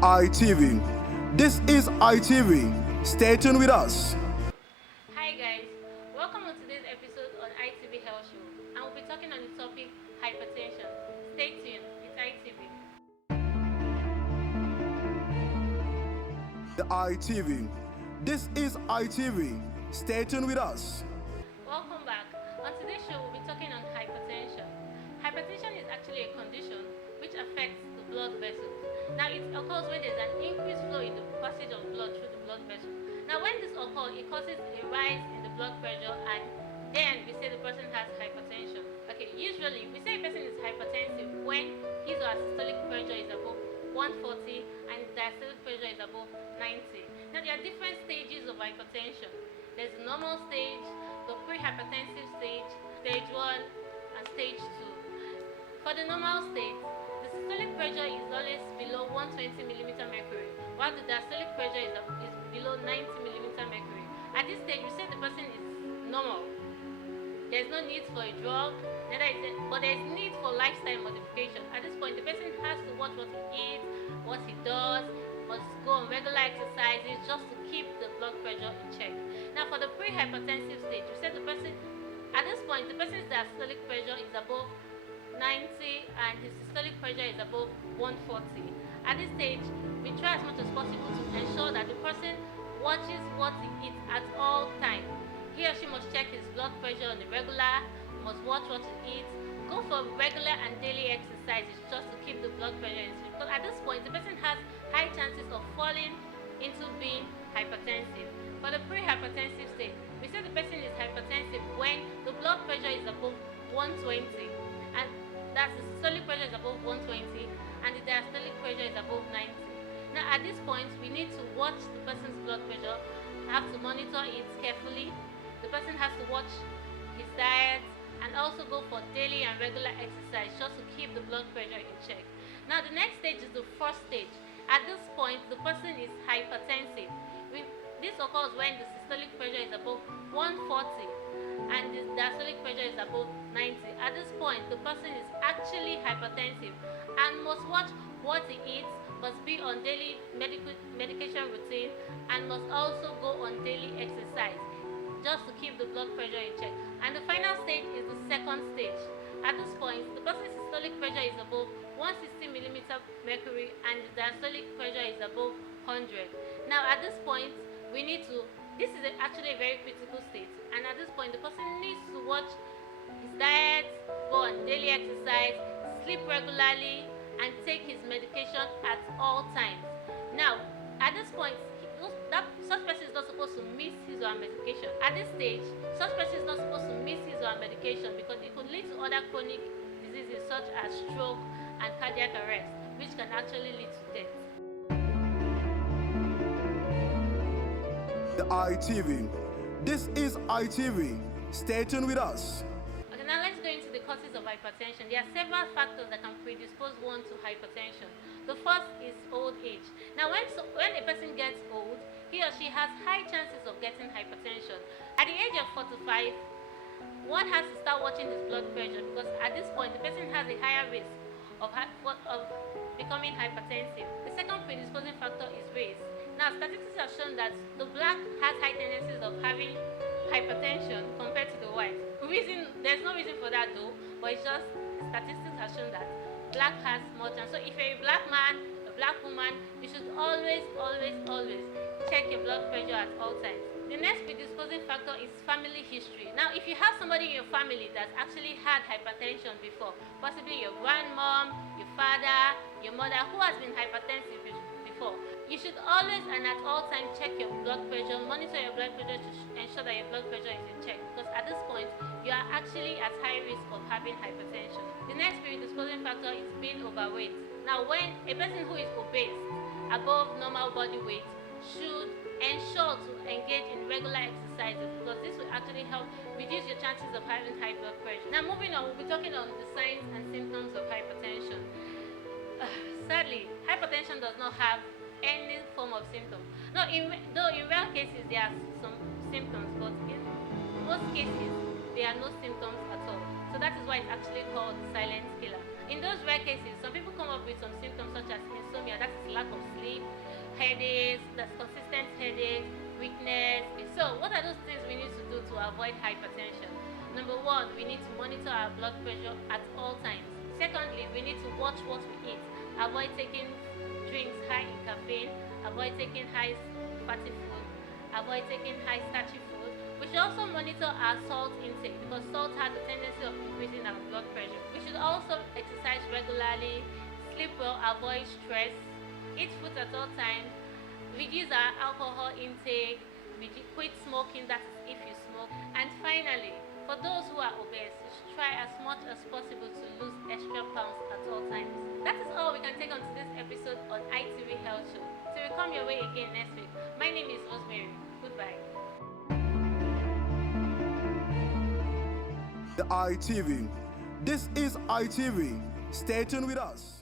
HEAlTH. This is HEAlTH. Stay tuned with us. Hi guys, welcome on today's episode on ITV Health Show, and we'll be talking on the topic hypertension. Stay tuned, it's ITV. HEAlTH. This is HEAlTH. Stay tuned with us. Welcome back. On today's show, we'll be talking on hypertension. Hypertension is actually a condition which affects the blood vessels. Now, it occurs when there's an increased flow in the passage of blood through the blood vessel. Now, when this occurs, it causes a rise in the blood pressure, and then we say the person has hypertension. Okay, usually we say a person is hypertensive when his or her systolic pressure is above 140 and diastolic pressure is above 90. Now, there are different stages of hypertension. There's the normal stage, the pre-hypertensive stage, stage 1, and stage 2. For the normal state, the systolic pressure is always below 120 millimeter mercury, while the diastolic pressure is below 90 millimeter mercury. At this stage, we say the person is normal. There's no need for a drug, but there's need for lifestyle modification. At this point, the person has to watch what he eats, what he does, must go on regular exercises just to keep the blood pressure in check. Now, for the pre-hypertensive stage, we said the person, at this point, the person's diastolic pressure is above 90 and his systolic pressure is above 140. At this stage, we try as much as possible to ensure that the person watches what he eats at all times. He or she must check his blood pressure on the regular, must watch what he eats, go for regular and daily exercises just to keep the blood pressure in check. Because at this point, the person has high chances of falling into being hypertensive. For the pre-hypertensive state, we say the person is hypertensive when the blood pressure is above 120, and that's the systolic pressure is above 120, and the diastolic pressure is above 90. Now, at this point, we need to watch the person's blood pressure, have to monitor it carefully. The person has to watch his diet and also go for daily and regular exercise just to keep the blood pressure in check. Now, the next stage is the first stage. At this point, the person is hypertensive. This occurs when the systolic pressure is above 140 and the diastolic pressure is above 90. At this point, the person is actually hypertensive and must watch what he eats, must be on daily medication routine, and must also go on daily exercise just to keep the blood pressure in check. And the final stage is the second stage. At this point, the person's systolic pressure is above 160 millimeter mercury and the diastolic pressure is above 100. Now, at this point, we need to, this is actually a very critical state, and at this point, the person needs to watch his diet, go on daily exercise, sleep regularly, and take his medication at all times. Now, at this point, such person is not supposed to miss his or her medication. At this stage, such person is not supposed to miss his or her medication because it could lead to other chronic diseases such as stroke and cardiac arrest, which can actually lead to death. HEAlTH. This is HEAlTH. Stay tuned with us. Okay, now let's go into the causes of hypertension. There are several factors that can predispose one to hypertension. The first is old age. Now, when a person gets old, he or she has high chances of getting hypertension. At the age of 45, one has to start watching his blood pressure because at this point, the person has a higher risk of becoming hypertensive. The second predisposing factor is race. Now, statistics have shown that the black has high tendencies of having hypertension compared to the white. There's no reason for that though, but it's just statistics have shown that black has more chance. So if you're a black man, a black woman, you should always check your blood pressure at all times. The next predisposing factor is family history. Now, if you have somebody in your family that's actually had hypertension before, possibly your grandmom, your father, your mother, who has been hypertensive before, you should always and at all times check your blood pressure, monitor your blood pressure to ensure that your blood pressure is in check, because at this point, you are actually at high risk of having hypertension. The next predisposing factor is being overweight. Now, when a person who is obese, above normal body weight, should ensure to engage in regular exercises because this will actually help reduce your chances of having high blood pressure. Now, moving on, we'll be talking on the signs and symptoms of hypertension. Sadly, hypertension does not have any form of symptom. No, though in rare cases there are some symptoms, but in most cases there are no symptoms at all. So that is why it's actually called the silent killer. In those rare cases, some people come up with some symptoms such as insomnia, that is lack of sleep, headaches, that's consistent headaches, weakness. So what are those things we need to do to avoid hypertension? Number one, we need to monitor our blood pressure at all times. Secondly, we need to watch what we eat. Avoid taking drinks high in caffeine, avoid taking high fatty food, avoid taking high starchy food. We should also monitor our salt intake because salt has a tendency of increasing our blood pressure. We should also exercise regularly, sleep well, avoid stress, eat fruit at all times, reduce our alcohol intake, quit smoking, that is if you smoke. And finally, for those who are obese, you should try as much as possible to lose extra pounds at all times. That is all we can take on to this episode on ITV Health Show. Till we come your way again next week. My name is Rosemary. Goodbye. The ITV. This is ITV. Stay tuned with us.